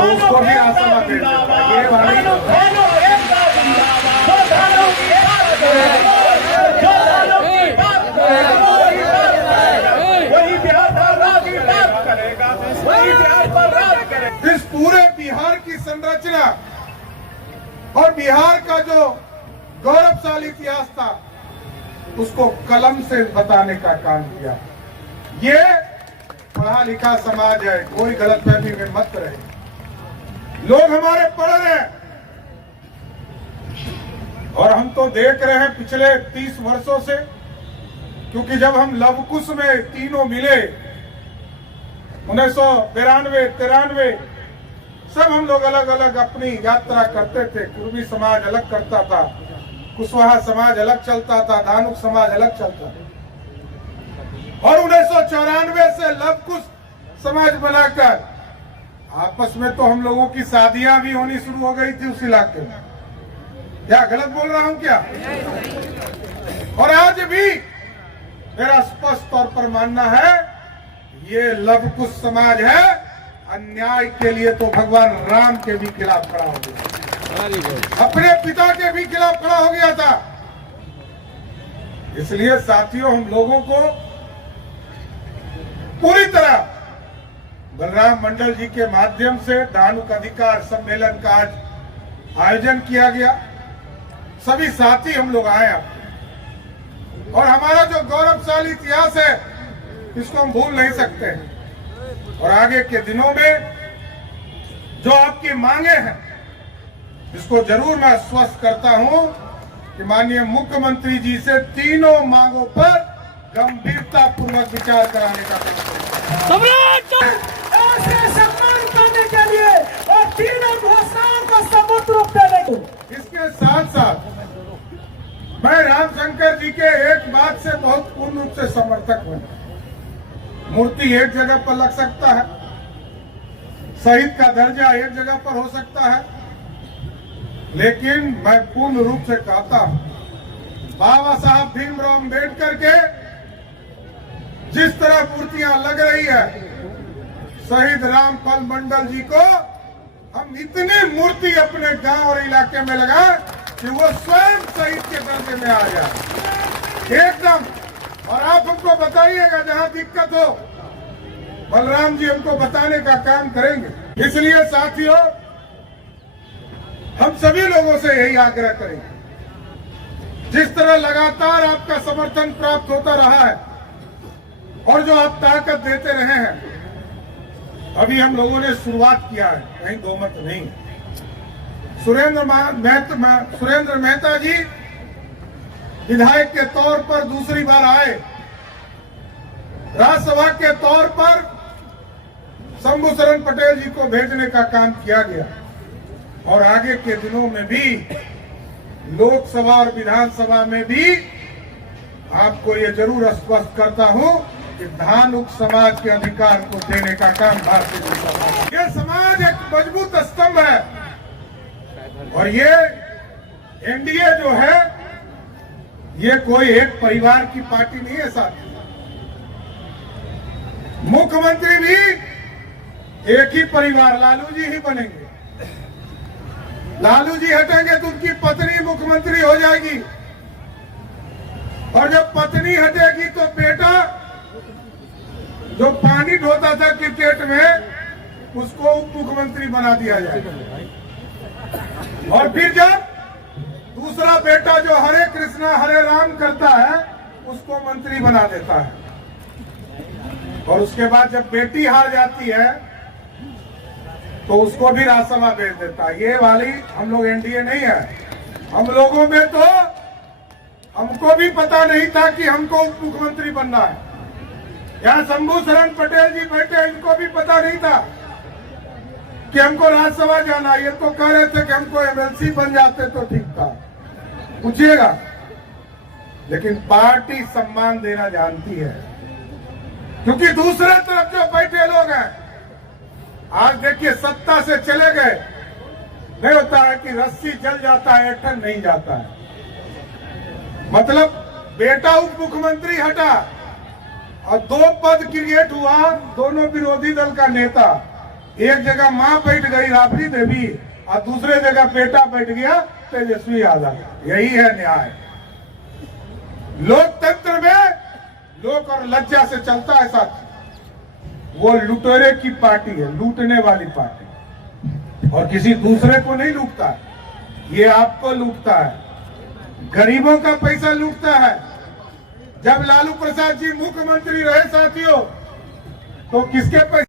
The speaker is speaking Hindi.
उसको भी आसमा दे देता है। ये वाली इस पूरे बिहार की संरचना और बिहार का जो गौरवशाली इतिहास था उसको कलम से बताने का काम किया। ये पढ़ा लिखा समाज है, कोई गलतफहमी में मत रहे। लोग हमारे पढ़ रहे हैं और हम तो देख रहे हैं पिछले 30 वर्षों से, क्योंकि जब हम लवकुश में तीनों मिले 1992, 93 सब हम लोग अलग अलग अपनी यात्रा करते थे। कुर्मी समाज अलग करता था, कुशवाहा समाज अलग चलता था, धानुक समाज अलग चलता था। और 1994 से लवकुश समाज बनाकर आपस में तो हम लोगों की शादियां भी होनी शुरू हो गई थी उस इलाके में। क्या गलत बोल रहा हूं क्या? और आज भी मेरा स्पष्ट तौर पर मानना है ये लवकुश समाज है। अन्याय के लिए तो भगवान राम के भी खिलाफ खड़ा हो गया, अपने पिता के भी खिलाफ खड़ा हो गया था। इसलिए साथियों, हम लोगों को पूरी तरह बलराम मंडल जी के माध्यम से धानुक अधिकार सम्मेलन का आज आयोजन किया गया। सभी साथी हम लोग आए और हमारा जो गौरवशाली इतिहास है इसको हम भूल नहीं सकते। और आगे के दिनों में जो आपकी मांगे हैं इसको जरूर मैं आश्वस्त करता हूं कि माननीय मुख्यमंत्री जी से तीनों मांगों पर गंभीरता पूर्वक विचार कराने का ऐसे सम्मान करने के लिए और तीनों घोषणाओं को सबूत रूप देने को। इसके साथ साथ मैं रामशंकर जी के एक बात से बहुत पूर्ण रूप से समर्थक हूं। मूर्ति एक जगह पर लग सकता है, शहीद का दर्जा एक जगह पर हो सकता है, लेकिन मैं पूर्ण रूप से कहता हूं बाबा साहब भीमराव अम्बेडकर के जिस तरह मूर्तियां लग रही है शहीद रामफल मंडल जी को हम इतनी मूर्ति अपने गांव और इलाके में लगाए कि वो स्वयं शहीद के दर्जे में आ जाए एकदम। और आप हमको बताइएगा जहां दिक्कत हो, बलराम जी हमको बताने का काम करेंगे। इसलिए साथियों, हम सभी लोगों से यही आग्रह करेंगे, जिस तरह लगातार आपका समर्थन प्राप्त होता रहा है और जो आप ताकत देते रहे हैं, अभी हम लोगों ने शुरुआत किया है, कहीं दो मत नहीं। सुरेंद्र मेहता जी विधायक के तौर पर दूसरी बार आए, राज्यसभा के तौर पर शंभू शरण पटेल जी को भेजने का काम किया गया। और आगे के दिनों में भी लोकसभा और विधानसभा में भी आपको ये जरूर स्पष्ट करता हूं कि धानुक समाज के अधिकार को देने का काम भारतीय जनता पार्टी। ये समाज एक मजबूत स्तंभ है और ये एनडीए जो है ये कोई एक परिवार की पार्टी नहीं है साथी। मुख्यमंत्री भी एक ही परिवार लालू जी ही बनेंगे। लालू जी हटेंगे तो उनकी पत्नी मुख्यमंत्री हो जाएगी और जब पत्नी हटेगी तो बेटा जो पानी ढोता था क्रिकेट में उसको उप मुख्यमंत्री बना दिया जाएगा। और फिर जब दूसरा बेटा जो हरे कृष्णा हरे राम करता है उसको मंत्री बना देता है। और उसके बाद जब बेटी हार जाती है तो उसको भी राज्यसभा भेज देता है। ये वाली हम लोग एनडीए नहीं है। हम लोगों में तो हमको भी पता नहीं था कि हमको उप मुख्यमंत्री बनना है। यहाँ शंभू शरण पटेल जी बैठे, इनको भी पता नहीं था कि हमको राज्यसभा जाना। ये तो कह रहे थे कि हमको एमएलसी बन जाते तो ठीक था। पूछिएगा, लेकिन पार्टी सम्मान देना जानती है, क्योंकि दूसरे तरफ जो बैठे लोग हैं आज देखिए सत्ता से चले गए। नहीं होता है कि रस्सी जल जाता है ऐठन नहीं जाता है। मतलब बेटा उप मुख्यमंत्री हटा और दो पद क्रिएट हुआ, दोनों विरोधी दल का नेता, एक जगह मां बैठ गई राबड़ी देवी और दूसरे जगह बेटा बैठ गया तेजस्वी यादव। यही है न्याय। लोकतंत्र में लोक और लज्जा से चलता है साथी। वो लुटेरे की पार्टी है, लूटने वाली पार्टी, और किसी दूसरे को नहीं लूटता। ये आपको लूटता है, गरीबों का पैसा लूटता है। जब लालू प्रसाद जी मुख्यमंत्री रहे साथियों, तो किसके पैसे